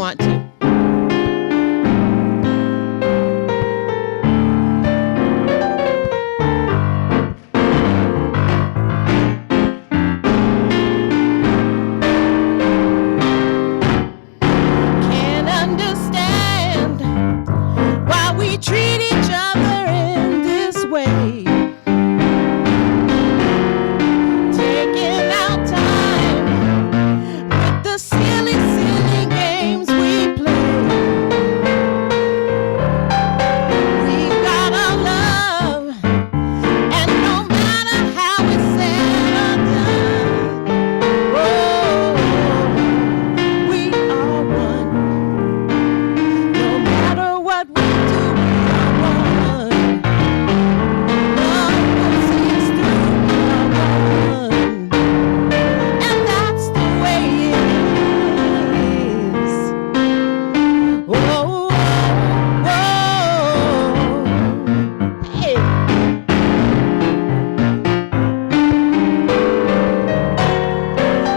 want to. Can't understand why we treat each other in this way. Taking out time with the silly, silly games we play. We've got our love, and no matter how it's said or done, oh, we are one. No matter what we do, we are one. Love will see us through, we are one. And that's the way it is. Whoa, whoa, hey.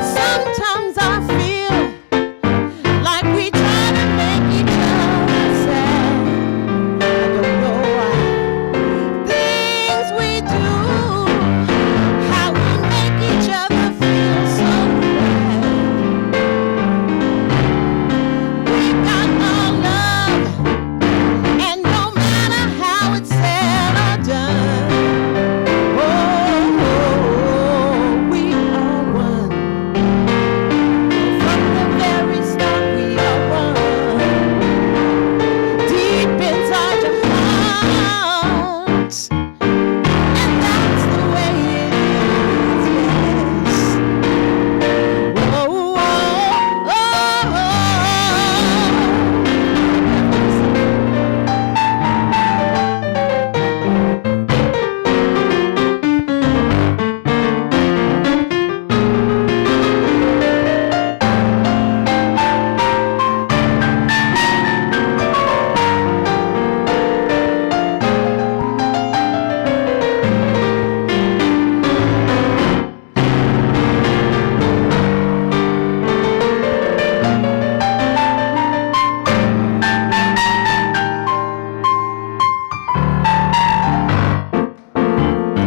Sometimes I feel like we try to make each other sad. I don't know why. Things we do, how we make each other feel so bad. We've got our love, and no matter how it's said or done, oh, we are one. From the very start, we are one. Deep inside your hearts, and that's the way it is, yes. Whoa, whoa,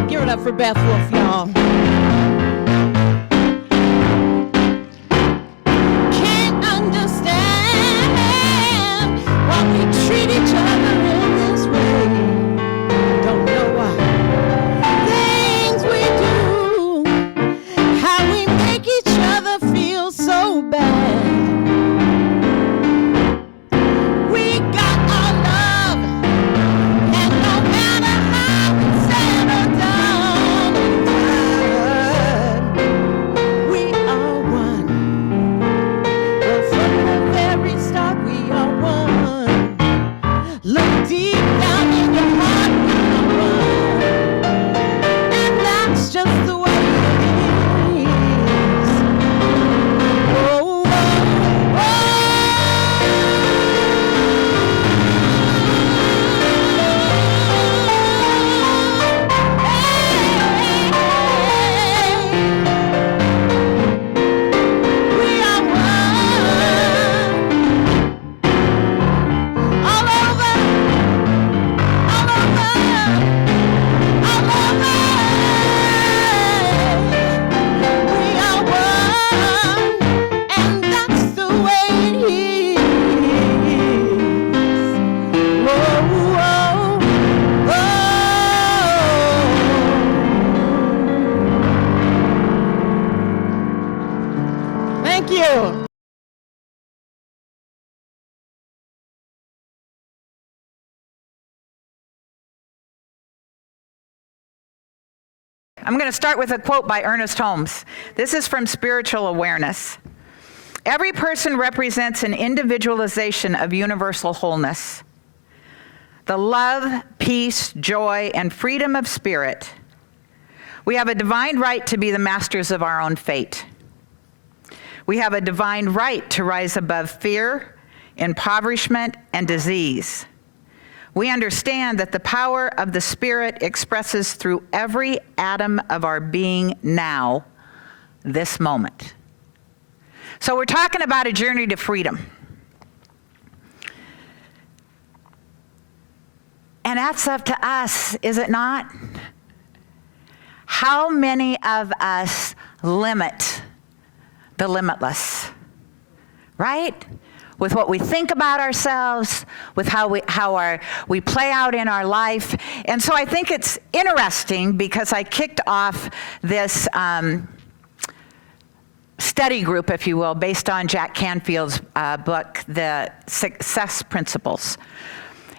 give it up for Beth Wolf, y'all. Can't understand why we treat each other in this way. Don't know why. Things we do, how we make each other feel so bad. We got our love, and no matter how it's said or done, we are one. Well, from the very start, we are one. Look deep down in your heart, we are one. And that's just the way it is. Oh, oh, oh. We are one. All over, all over, all over. We are one, and that's the way it is. Whoa, whoa, whoa. Thank you. I'm going to start with a quote by Ernest Holmes. This is from Spiritual Awareness. Every person represents an individualization of universal wholeness. The love, peace, joy, and freedom of spirit. We have a divine right to be the masters of our own fate. We have a divine right to rise above fear, impoverishment, and disease. We understand that the power of the Spirit expresses through every atom of our being now, this moment. So we're talking about a journey to freedom. And that's up to us, is it not? How many of us limit the limitless, right? With what we think about ourselves, with how we play out in our life. And so I think it's interesting because I kicked off this study group, if you will, based on Jack Canfield's book, The Success Principles.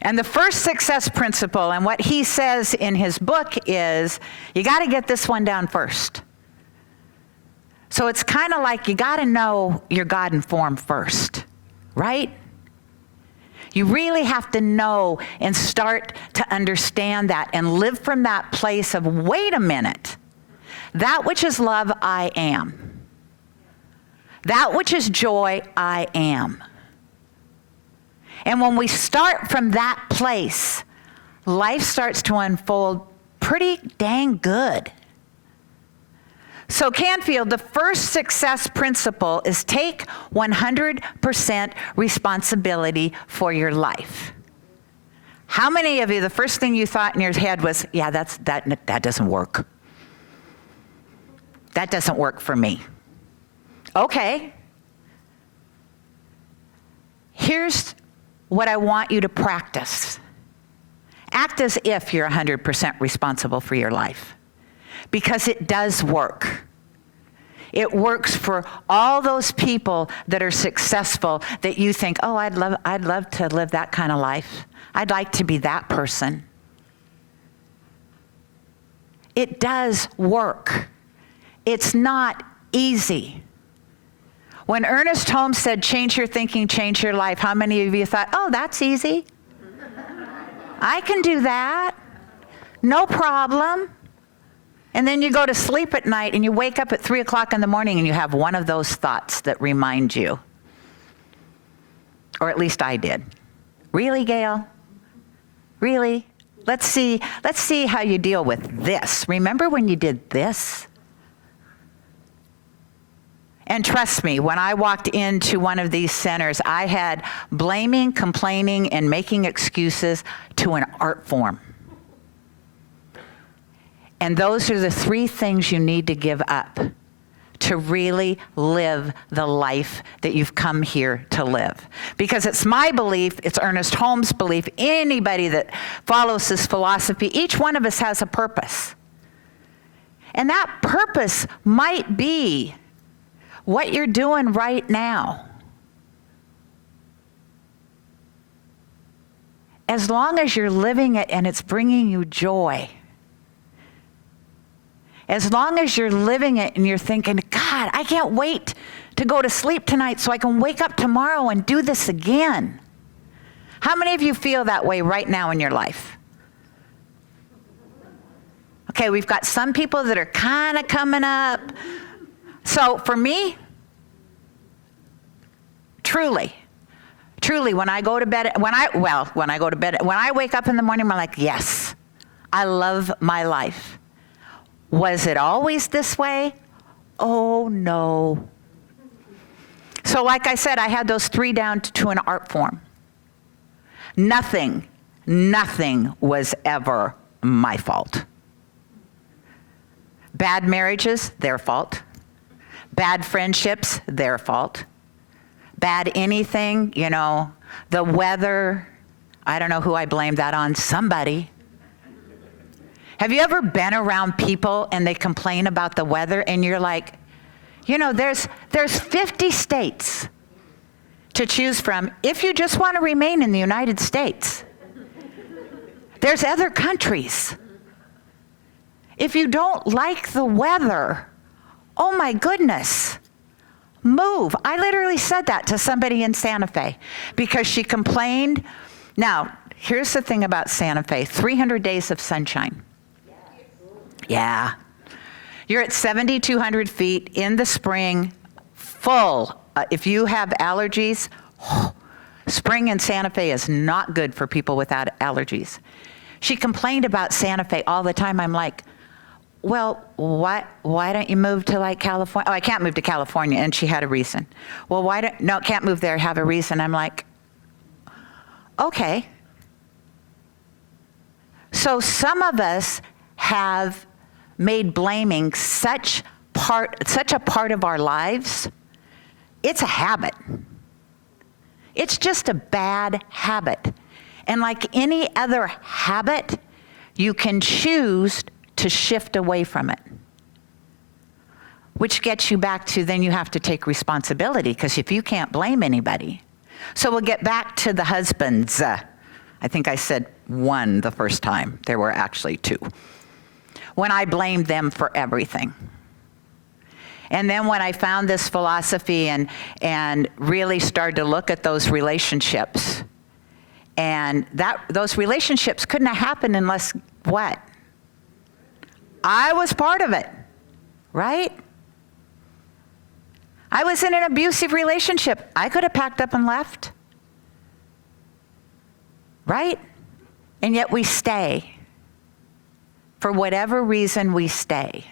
And the first success principle, and what he says in his book is, you got to get this one down first. So it's kind of like you got to know your God in form first, right? You really have to know and start to understand that and live from that place of, wait a minute, that which is love, I am. That which is joy, I am. And when we start from that place, life starts to unfold pretty dang good. So Canfield, the first success principle is take 100% responsibility for your life. How many of you, the first thing you thought in your head was, yeah, that doesn't work. That doesn't work for me. Okay. Here's what I want you to practice. Act as if you're 100% responsible for your life, because it does work. It works for all those people that are successful that you think, oh, I'd love to live that kind of life. I'd like to be that person. It does work. It's not easy. When Ernest Holmes said, change your thinking, change your life, how many of you thought, oh, that's easy? I can do that. No problem. And then you go to sleep at night and you wake up at 3 o'clock in the morning and you have one of those thoughts that remind you. Or at least I did. Really, Gayle? Really? Let's see how you deal with this. Remember when you did this? And trust me, when I walked into one of these centers, I had blaming, complaining, and making excuses to an art form. And those are the 3 things you need to give up to really live the life that you've come here to live. Because it's my belief, it's Ernest Holmes' belief, anybody that follows this philosophy, each one of us has a purpose. And that purpose might be what you're doing right now. As long as you're living it and it's bringing you joy. As long as you're living it and you're thinking, God, I can't wait to go to sleep tonight so I can wake up tomorrow and do this again. How many of you feel that way right now in your life? Okay, we've got some people that are kind of coming up. So for me, truly, when I go to bed, when I wake up in the morning, I'm like, yes, I love my life. Was it always this way? Oh, no. So like I said, I had those 3 down to an art form. Nothing was ever my fault. Bad marriages, their fault. Bad friendships, their fault. Bad anything, the weather, I don't know who I blame that on, somebody. Have you ever been around people and they complain about the weather and you're like, there's 50 states to choose from if you just want to remain in the United States. There's other countries. If you don't like the weather, oh my goodness, move. I literally said that to somebody in Santa Fe because she complained. Now, here's the thing about Santa Fe, 300 days of sunshine. Yeah. You're at 7,200 feet in the spring, full. If you have allergies, spring in Santa Fe is not good for people without allergies. She complained about Santa Fe all the time. I'm like, well, why don't you move to like California? Oh, I can't move to California. And she had a reason. Well, no, can't move there, have a reason. I'm like, okay. So some of us have made blaming such a part of our lives. It's a habit. It's just a bad habit. And like any other habit, you can choose to shift away from it. Which gets you back to then you have to take responsibility, because if you can't blame anybody. So we'll get back to the husbands. I think I said one the first time. There were actually two. When I blamed them for everything. And then when I found this philosophy and really started to look at those relationships, and those relationships couldn't have happened unless what? I was part of it, right? I was in an abusive relationship. I could have packed up and left, right? And yet we stay. For whatever reason, we stay.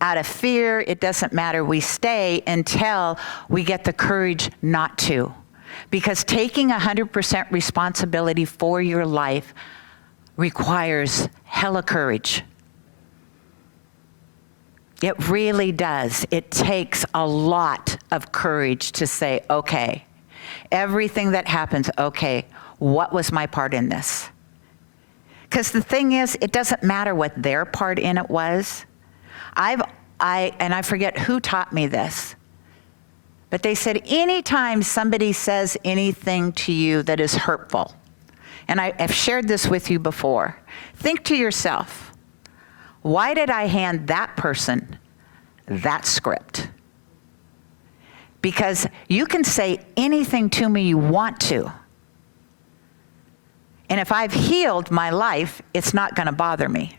Out of fear, it doesn't matter. We stay until we get the courage not to. Because taking 100% responsibility for your life requires hella courage. It really does. It takes a lot of courage to say, okay, everything that happens, okay, what was my part in this? Because the thing is, it doesn't matter what their part in it was. I forget who taught me this, but they said anytime somebody says anything to you that is hurtful, and I've shared this with you before, think to yourself, why did I hand that person that script? Because you can say anything to me you want to. And if I've healed my life, it's not going to bother me.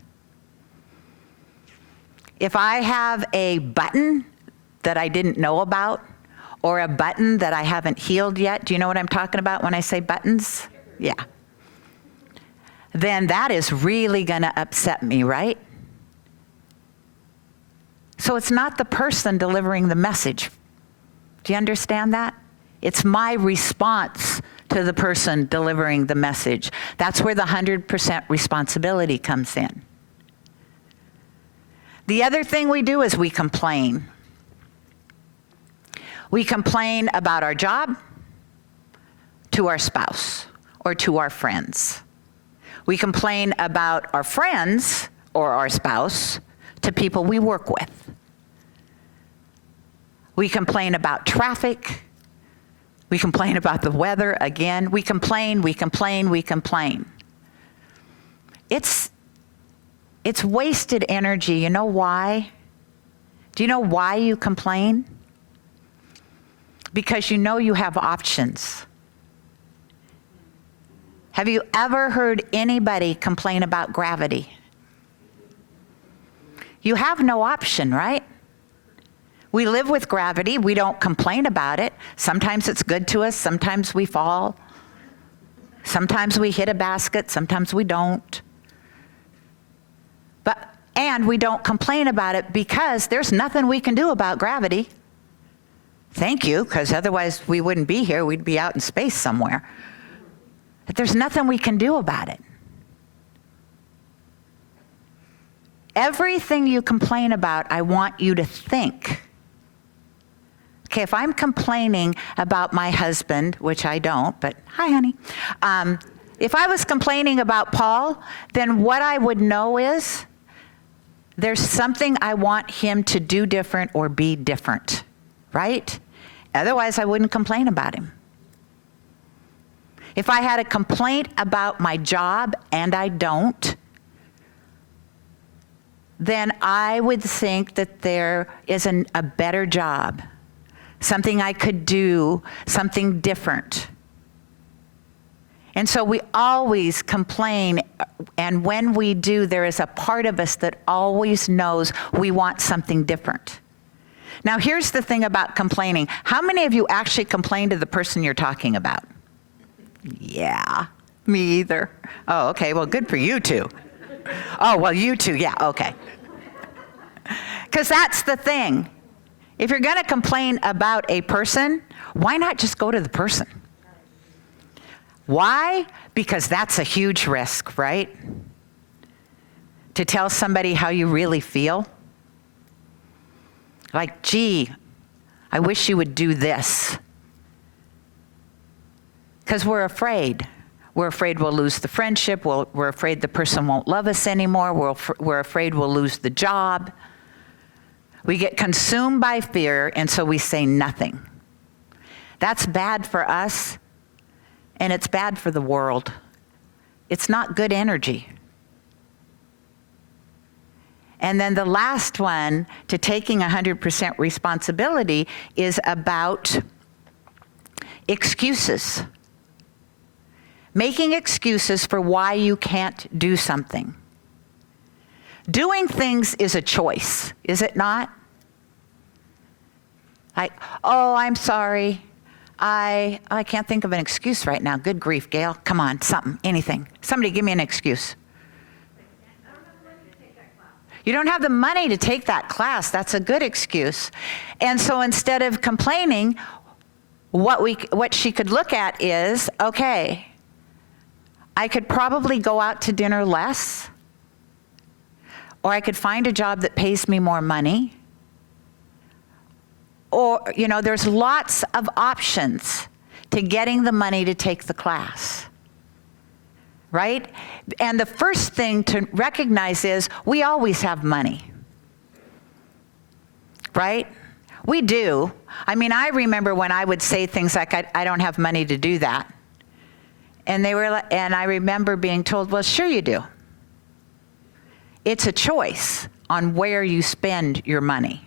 If I have a button that I didn't know about, or a button that I haven't healed yet, do you know what I'm talking about when I say buttons? Yeah. Then that is really going to upset me, right? So it's not the person delivering the message. Do you understand that? It's my response to the person delivering the message. That's where the 100% responsibility comes in. The other thing we do is we complain. We complain about our job to our spouse or to our friends. We complain about our friends or our spouse to people we work with. We complain about traffic. We complain about the weather again. We complain. It's wasted energy. You know why? Do you know why you complain? Because you know you have options. Have you ever heard anybody complain about gravity? You have no option, right? We live with gravity. We don't complain about it. Sometimes it's good to us. Sometimes we fall. Sometimes we hit a basket. Sometimes we don't. And we don't complain about it because there's nothing we can do about gravity. Thank you, because otherwise we wouldn't be here. We'd be out in space somewhere. But there's nothing we can do about it. Everything you complain about, I want you to think. Okay, if I'm complaining about my husband, which I don't, but hi, honey. If I was complaining about Paul, then what I would know is there's something I want him to do different or be different, right? Otherwise, I wouldn't complain about him. If I had a complaint about my job, and I don't, then I would think that there is a better job, something I could do, something different. And so we always complain, and when we do, there is a part of us that always knows we want something different. Now, here's the thing about complaining. How many of you actually complain to the person you're talking about? Yeah, me either. Oh, okay, well, good for you two. Oh, well, you two, yeah, okay. Because that's the thing. If you're going to complain about a person, why not just go to the person? Why? Because that's a huge risk, right? To tell somebody how you really feel. Like, gee, I wish you would do this. Because we're afraid. We're afraid we'll lose the friendship. We're afraid the person won't love us anymore. We're afraid we'll lose the job. We get consumed by fear, and so we say nothing. That's bad for us, and it's bad for the world. It's not good energy. And then the last one, to taking 100% responsibility, is about excuses. Making excuses for why you can't do something. Doing things is a choice, is it not? Like, oh, I'm sorry. I can't think of an excuse right now. Good grief, Gayle. Come on, something, anything. Somebody give me an excuse. You don't have the money to take that class. That's a good excuse. And so instead of complaining, what she could look at is, okay, I could probably go out to dinner less, or I could find a job that pays me more money. Or, there's lots of options to getting the money to take the class, right? And the first thing to recognize is we always have money, right? We do. I mean, I remember when I would say things like, I don't have money to do that. And I remember being told, well, sure you do. It's a choice on where you spend your money.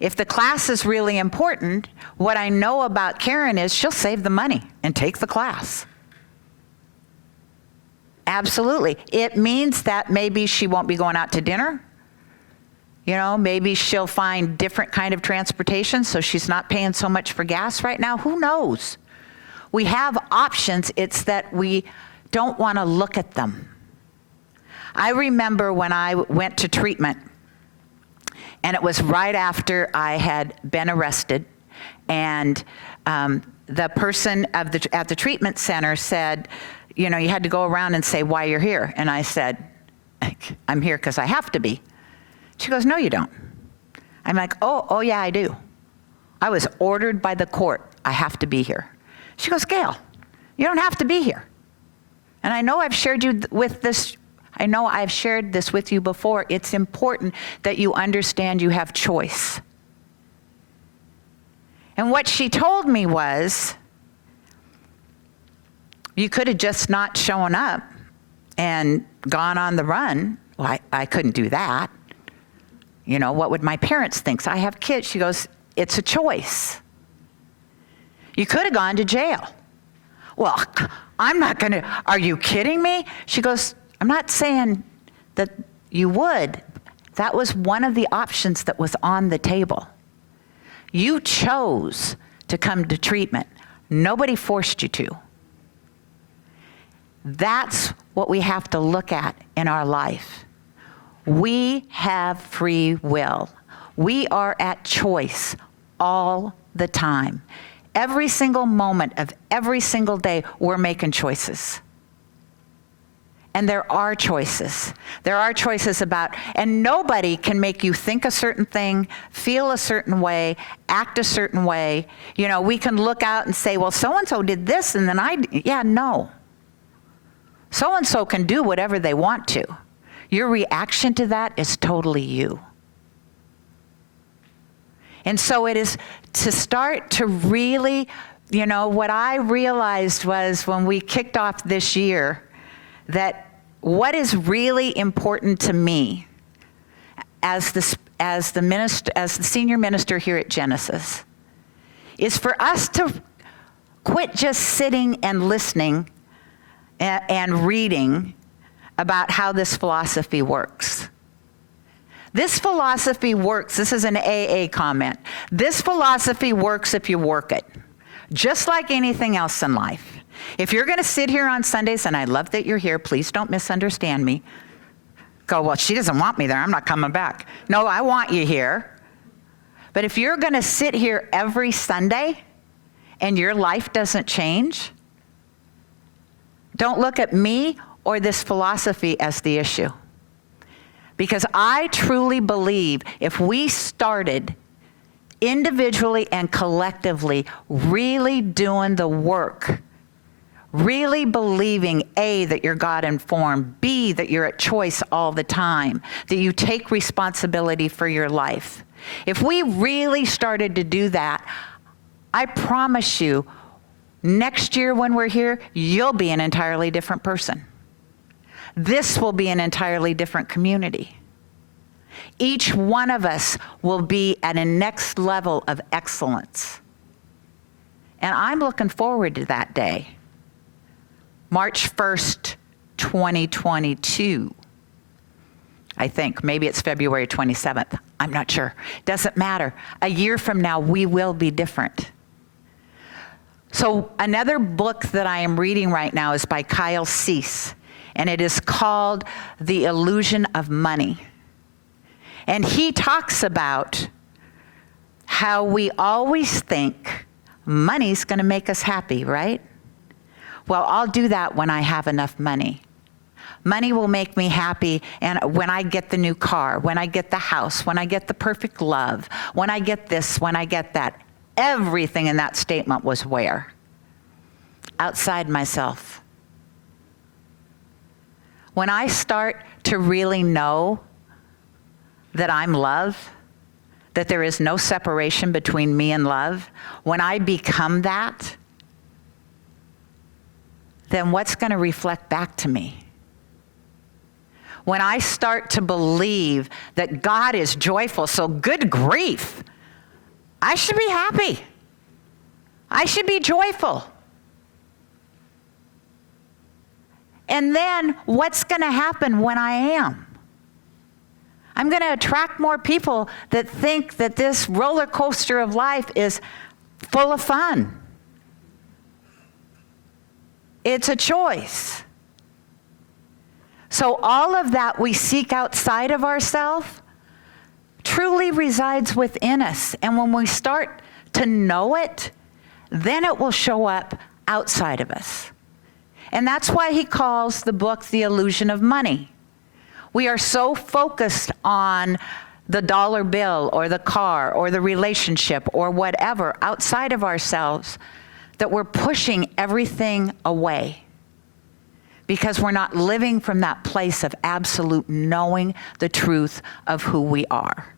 If the class is really important, what I know about Karen is she'll save the money and take the class. Absolutely. It means that maybe she won't be going out to dinner. Maybe she'll find different kind of transportation so she's not paying so much for gas right now. Who knows? We have options. It's that we don't want to look at them. I remember when I went to treatment, and it was right after I had been arrested, and the person at the treatment center said, you had to go around and say why you're here. And I said, I'm here because I have to be. She goes, no, you don't. I'm like, oh yeah, I do. I was ordered by the court. I have to be here. She goes, Gayle, you don't have to be here. And I know I've shared this with you before. It's important that you understand you have choice. And what she told me was, you could have just not shown up and gone on the run. Well, I couldn't do that. What would my parents think? So I have kids. She goes, it's a choice. You could have gone to jail. Well, I'm not going to. Are you kidding me? She goes, I'm not saying that you would. That was one of the options that was on the table. You chose to come to treatment. Nobody forced you to. That's what we have to look at in our life. We have free will. We are at choice all the time. Every single moment of every single day, we're making choices. And there are choices. There are choices and nobody can make you think a certain thing, feel a certain way, act a certain way. We can look out and say, well, so-and-so did this, and then no. So-and-so can do whatever they want to. Your reaction to that is totally you. And so it is to start to really, what I realized was when we kicked off this year, that what is really important to me as the senior minister here at Genesis is for us to quit just sitting and listening and reading about how this philosophy works. This philosophy works. This is an AA comment. This philosophy works if you work it, just like anything else in life. If you're going to sit here on Sundays, and I love that you're here, please don't misunderstand me. Go, well, she doesn't want me there. I'm not coming back. No, I want you here. But if you're going to sit here every Sunday and your life doesn't change, Don't look at me or this philosophy as the issue. Because I truly believe if we started individually and collectively really doing the work, really believing, A, that you're God-informed, B, that you're at choice all the time, that you take responsibility for your life. If we really started to do that, I promise you, next year when we're here, you'll be an entirely different person. This will be an entirely different community. Each one of us will be at a next level of excellence. And I'm looking forward to that day. March 1st, 2022. I think. Maybe it's February 27th. I'm not sure. Doesn't matter. A year from now, we will be different. So another book that I am reading right now is by Kyle Cease, and it is called The Illusion of Money. And he talks about how we always think money's going to make us happy, right? Well, I'll do that when I have enough money. Money will make me happy, and when I get the new car, when I get the house, when I get the perfect love, when I get this, when I get that. Everything in that statement was where? Outside myself. When I start to really know that I'm love, that there is no separation between me and love, when I become that, then what's going to reflect back to me? When I start to believe that God is joyful, so good grief, I should be happy. I should be joyful. And then what's going to happen when I am? I'm going to attract more people that think that this roller coaster of life is full of fun. It's a choice. So all of that we seek outside of ourselves truly resides within us. And when we start to know it, then it will show up outside of us. And that's why he calls the book The Illusion of Money. We are so focused on the dollar bill or the car or the relationship or whatever outside of ourselves that we're pushing everything away because we're not living from that place of absolute knowing the truth of who we are.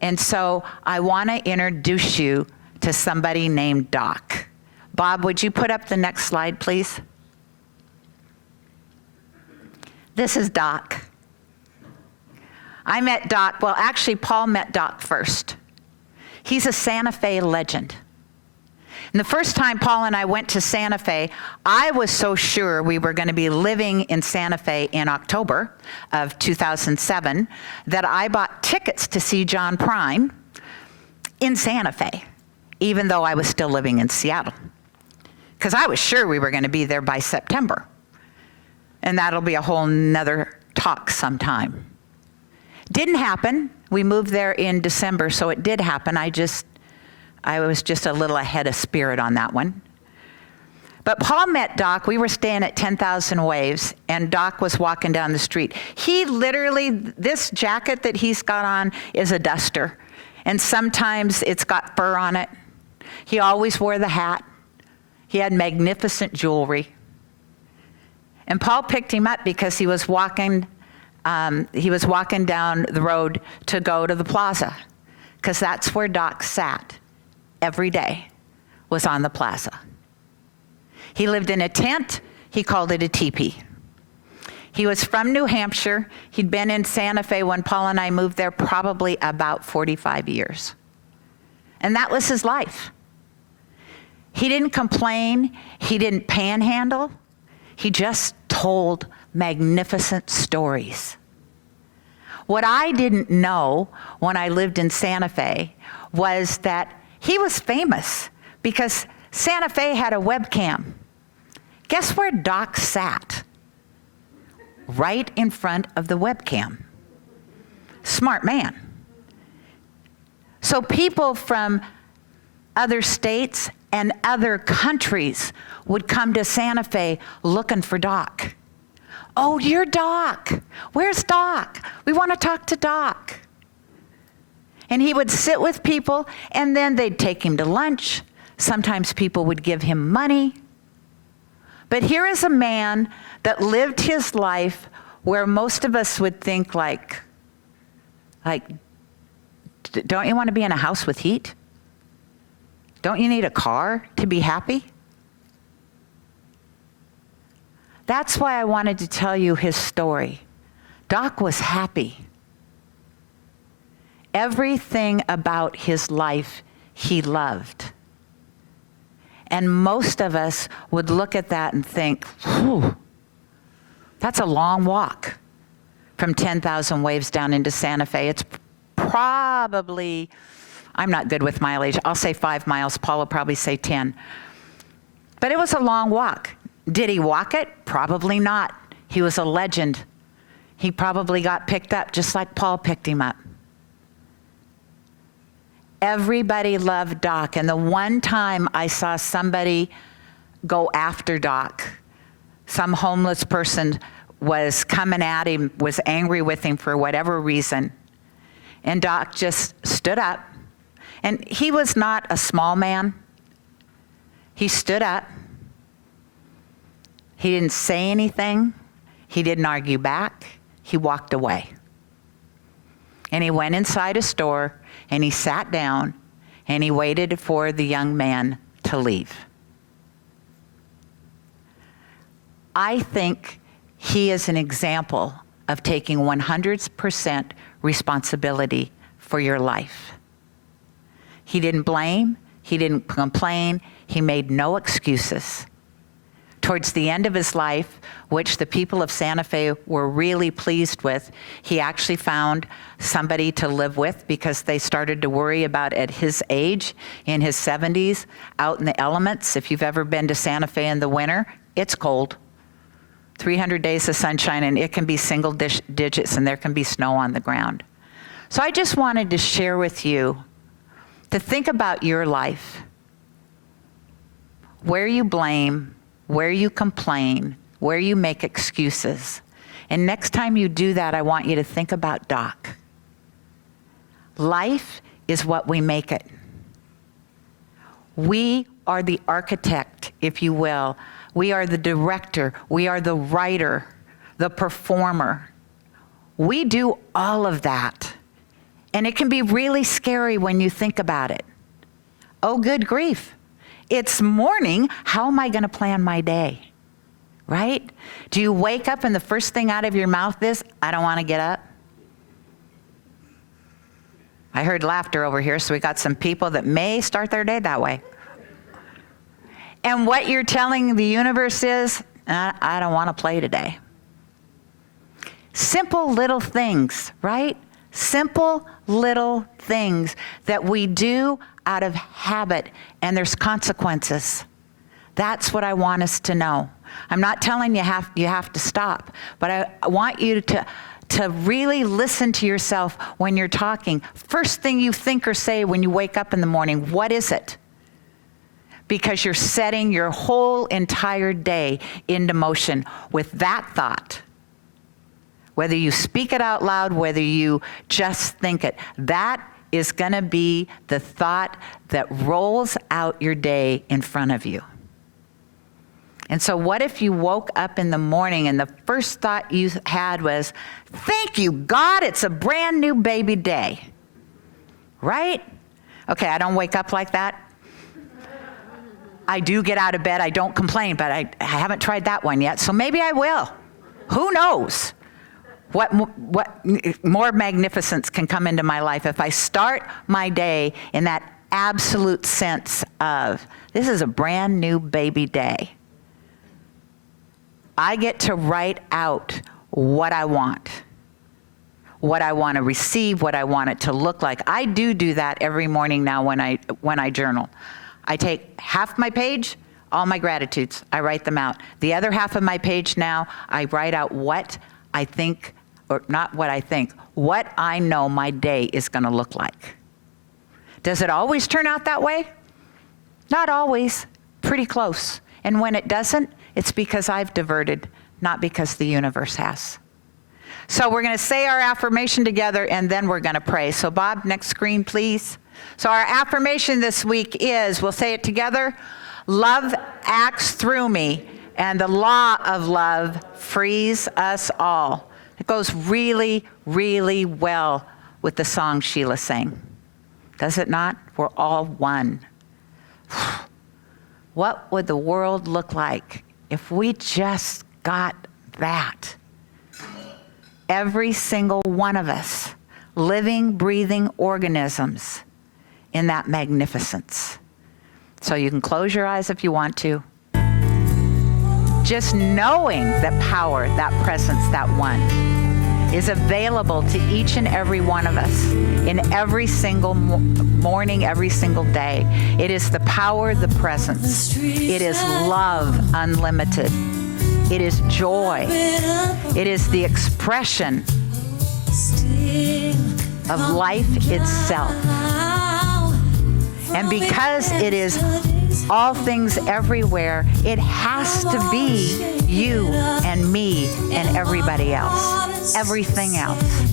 And so I want to introduce you to somebody named Doc. Bob, would you put up the next slide, please? This is Doc. I met Doc, well, actually, Paul met Doc first. He's a Santa Fe legend. And the first time Paul and I went to Santa Fe, I was so sure we were going to be living in Santa Fe in October of 2007 that I bought tickets to see John Prine in Santa Fe, even though I was still living in Seattle. Because I was sure we were going to be there by September. And that'll be a whole nother talk sometime. Didn't happen. We moved there in December, so it did happen. I was just a little ahead of spirit on that one. But Paul met Doc. We were staying at 10,000 Waves, and Doc was walking down the street. He literally, this jacket that he's got on is a duster, and sometimes it's got fur on it. He always wore the hat. He had magnificent jewelry. And Paul picked him up because he was walking down the road to go to the plaza, because that's where Doc sat every day, was on the plaza. He lived in a tent. He called it a teepee. He was from New Hampshire. He'd been in Santa Fe when Paul and I moved there probably about 45 years. And that was his life. He didn't complain. He didn't panhandle. He just told magnificent stories. What I didn't know when I lived in Santa Fe was that he was famous because Santa Fe had a webcam. Guess where Doc sat? Right in front of the webcam. Smart man. So people from other states and other countries would come to Santa Fe looking for Doc. Oh, you're Doc. Where's Doc? We want to talk to Doc. And he would sit with people, and then they'd take him to lunch. Sometimes people would give him money. But here is a man that lived his life where most of us would think like, don't you want to be in a house with heat? Don't you need a car to be happy? That's why I wanted to tell you his story. Doc was happy. Everything about his life he loved. And most of us would look at that and think, whew, that's a long walk from 10,000 Waves down into Santa Fe. It's probably, I'm not good with mileage, I'll say 5 miles, Paul will probably say 10. But it was a long walk. Did he walk it? Probably not. He was a legend. He probably got picked up just like Paul picked him up. Everybody loved Doc, and the one time I saw somebody go after Doc, some homeless person was coming at him, was angry with him for whatever reason, and Doc just stood up, and he was not a small man. He stood up. He didn't say anything. He didn't argue back. He walked away. And he went inside a store, and he sat down, and he waited for the young man to leave. I think he is an example of taking 100% responsibility for your life. He didn't blame, he didn't complain, he made no excuses. Towards the end of his life, which the people of Santa Fe were really pleased with, he actually found somebody to live with because they started to worry about, at his age, in his 70s, out in the elements. If you've ever been to Santa Fe in the winter, it's cold. 300 days of sunshine, and it can be single digits, and there can be snow on the ground. So I just wanted to share with you to think about your life, where you blame, where you complain, where you make excuses. And next time you do that, I want you to think about Doc. Life is what we make it. We are the architect, if you will. We are the director. We are the writer, the performer. We do all of that. And it can be really scary when you think about it. Oh, good grief. It's morning. How am I going to plan my day? Right? Do you wake up and the first thing out of your mouth is, I don't want to get up? I heard laughter over here, so we got some people that may start their day that way. And what you're telling the universe is, I don't want to play today. Simple little things, right? Simple little things that we do out of habit, and there's consequences. That's what I want us to know. I'm not telling you you have to stop, but I want you to really listen to yourself when you're talking. First thing you think or say when you wake up in the morning, what is it? Because you're setting your whole entire day into motion with that thought. Whether you speak it out loud, whether you just think it, that is going to be the thought that rolls out your day in front of you. And so what if you woke up in the morning and the first thought you had was, thank you, God, it's a brand new baby day. Right? Okay, I don't wake up like that. I do get out of bed. I don't complain, but I haven't tried that one yet, so maybe I will. Who knows what more magnificence can come into my life if I start my day in that absolute sense of, this is a brand new baby day. I get to write out what I want to receive, what I want it to look like. I do that every morning now when I journal. I take half my page, all my gratitudes, I write them out. The other half of my page now, I write out what I think, or not what I think, what I know my day is going to look like. Does it always turn out that way? Not always, pretty close. And when it doesn't, it's because I've diverted, not because the universe has. So we're going to say our affirmation together, and then we're going to pray. So Bob, next screen, please. So our affirmation this week is, we'll say it together, love acts through me, and the law of love frees us all. It goes really, really well with the song Sheila sang. Does it not? We're all one. What would the world look like if we just got that? Every single one of us, living, breathing organisms in that magnificence. So you can close your eyes if you want to. Just knowing that power, that presence, that one, is available to each and every one of us in every single morning, every single day. It is the power, the presence. It is love unlimited. It is joy. It is the expression of life itself. And because it is all things everywhere, it has to be you and me and everybody else, everything else.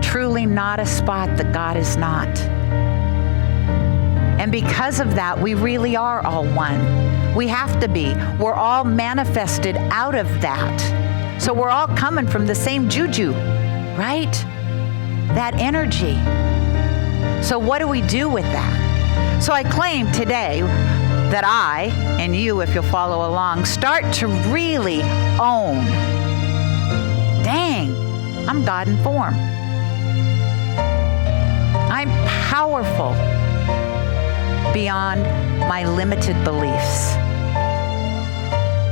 Truly not a spot that God is not. And because of that, we really are all one. We have to be. We're all manifested out of that. So we're all coming from the same juju, right? That energy. So what do we do with that? So I claim today that I, and you if you'll follow along, start to really own, dang, I'm God in form. I'm powerful beyond my limited beliefs.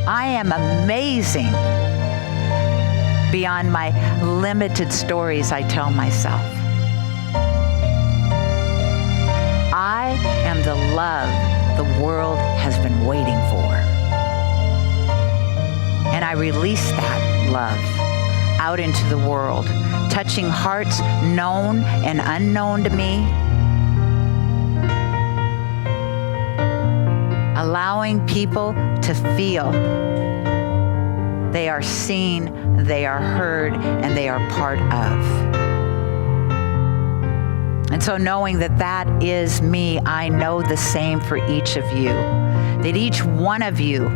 I am amazing beyond my limited stories I tell myself. I am the love the world has been waiting for. And I release that love out into the world, touching hearts known and unknown to me, allowing people to feel they are seen, they are heard, and they are part of. And so knowing that that is me, I know the same for each of you, that each one of you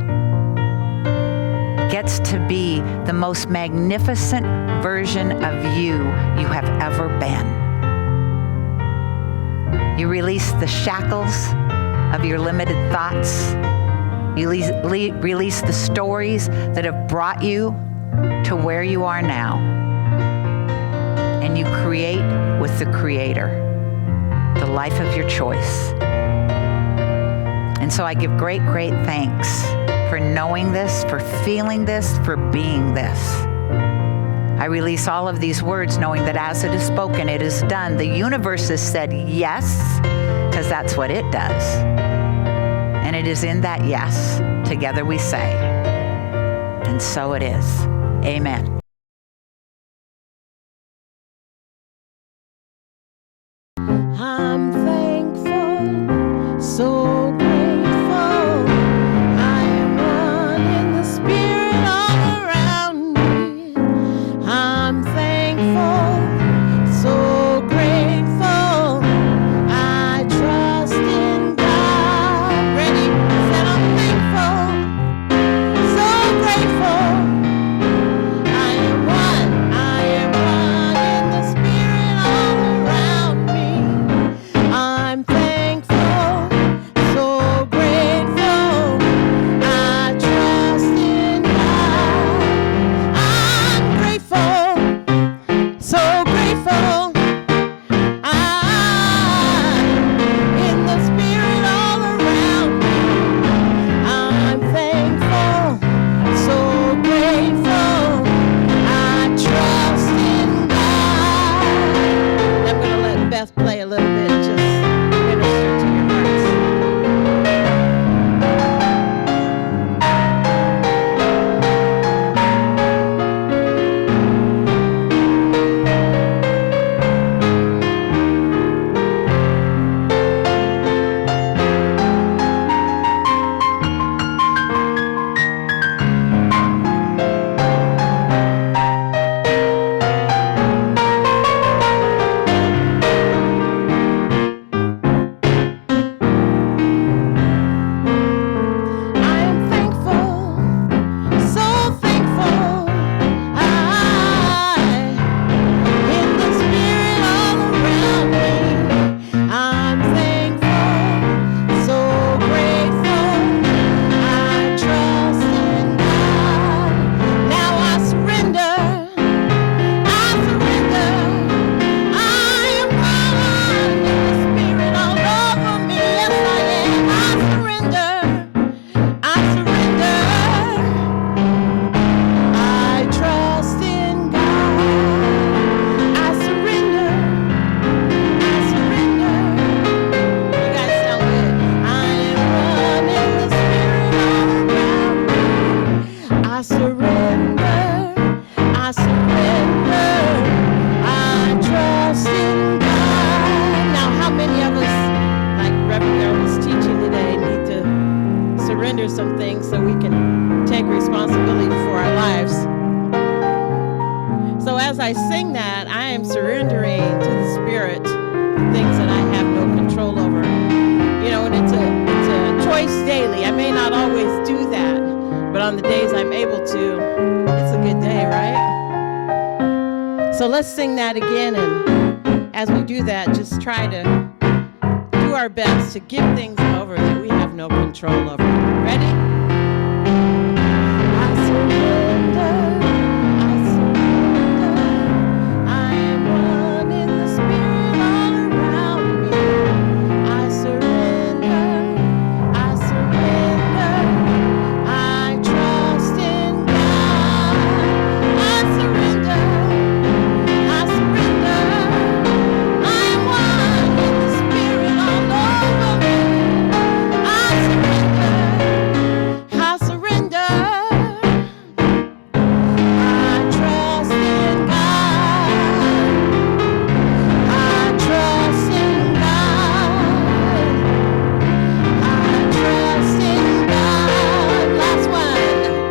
gets to be the most magnificent version of you have ever been. You release the shackles of your limited thoughts. You release the stories that have brought you to where you are now. And you create with the Creator the life of your choice. And so I give great, great thanks for knowing this, for feeling this, for being this. I release all of these words knowing that as it is spoken, it is done. The universe has said yes, because that's what it does. And it is in that yes, together we say, and so it is. Amen. I'm thankful, so grateful. I am one in the spirit all around me. I'm thankful, so grateful. I trust in God. Ready? Said I'm thankful, so grateful. I am one in the spirit all around me. I'm thankful, so grateful. I trust in God. I'm grateful, so grateful. I'm in the spirit all around me. I'm thankful, so grateful. I trust in God. I'm going to let Beth play a little bit, just minister to your hearts. let's sing that again. And as we do that, just try to do our best to give things over that we have no control over. Ready? I surrender. I surrender. I am one in the spirit all around me. I surrender. I surrender. I trust in God. I surrender. I surrender. I am one in the spirit all over me. I surrender. I surrender. I trust in God. I trust in God. I trust in God. Last one.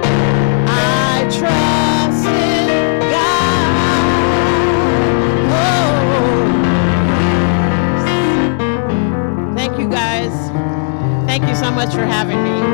I trust in God. Oh, thank you guys. Thank you so much for having me.